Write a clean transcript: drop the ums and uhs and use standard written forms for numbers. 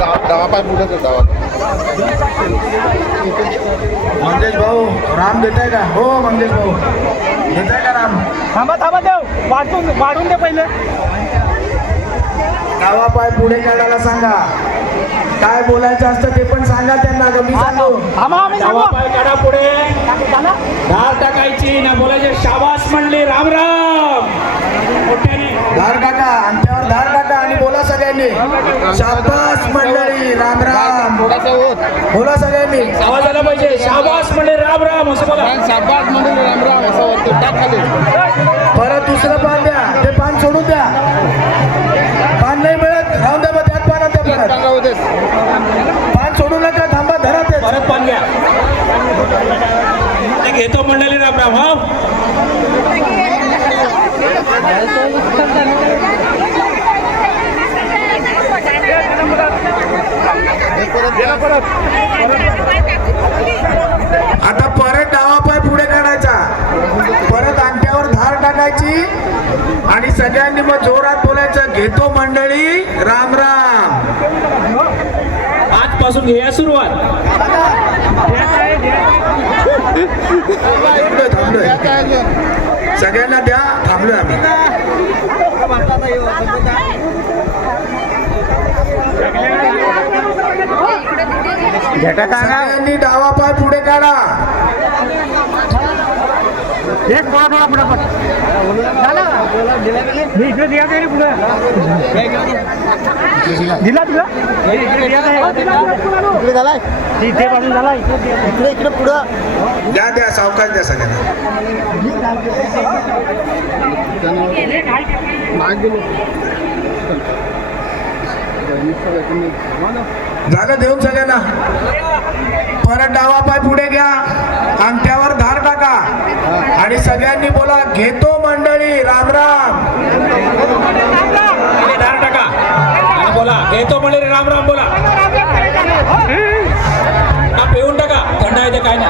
डावा पाय पुढे कर, डावा. मंगेश भाऊ राम देताय का? हो मंगेश भाऊ देताय का राम? थांबा थांबा देव वाढून दे पहिले. डावा पाय पुढे काढायला सांगा. काय बोलायचं असतं ते पण सांगा त्यांना. मी सांगतो डावा पाय काढा पुढे, धार टाकायची ना, बोलायचे शाबास म्हणले राम राम मोठ्याने. धार टाका, अंत्यावर धार टाका आणि बोला सगळ्यांनी शाबास मंडळी राम राम. थोडासा होत बोला सगळ्यांनी. आवाज आला पाहिजे, शाबास म्हणले राम राम असं बोला. शाबास म्हणून राम राम असं वरती टाक खाली. परत दुसरं पान द्या. ते पान सोडून द्या. पान नाही मिळत राहून द्या. मग त्यात पान द्या. परत राहू देस. पान सोडू नका. थांबा धरा ते. परत पान घ्या. ते घेतो मंडळी राम राम. हा आता परत डावा पाय पुढे काढायचा. परत अंगठ्यावर धार टाकायची आणि सगळ्यांनी मग जोरात बोलायचं, घेतो मंडळी राम राम. आजपासून घ्या सुरुवात. थांबलोय. सगळ्यांना द्या. थांबलोय आम्ही. सगळ्यांनी डावा पाय पुढे काढा. एक थोडा फटाफट इकडे द्या तरी पुढे दिला तुला इकडे झालाय इथे पासून झालाय इकडे इकडे पुढं द्या द्या. सावकाश द्या सगळ्यांना. झालं देऊन सगळ्यांना. परत डावा पाय पुढे घ्या. अंगठ्यावर धार टाका आणि सगळ्यांनी बोला, घेतो मंडळी राम राम. धार टाका आणि बोला, घेतो मंडळी राम राम बोला. पिऊन टाका, थंड आहे ते काय ना.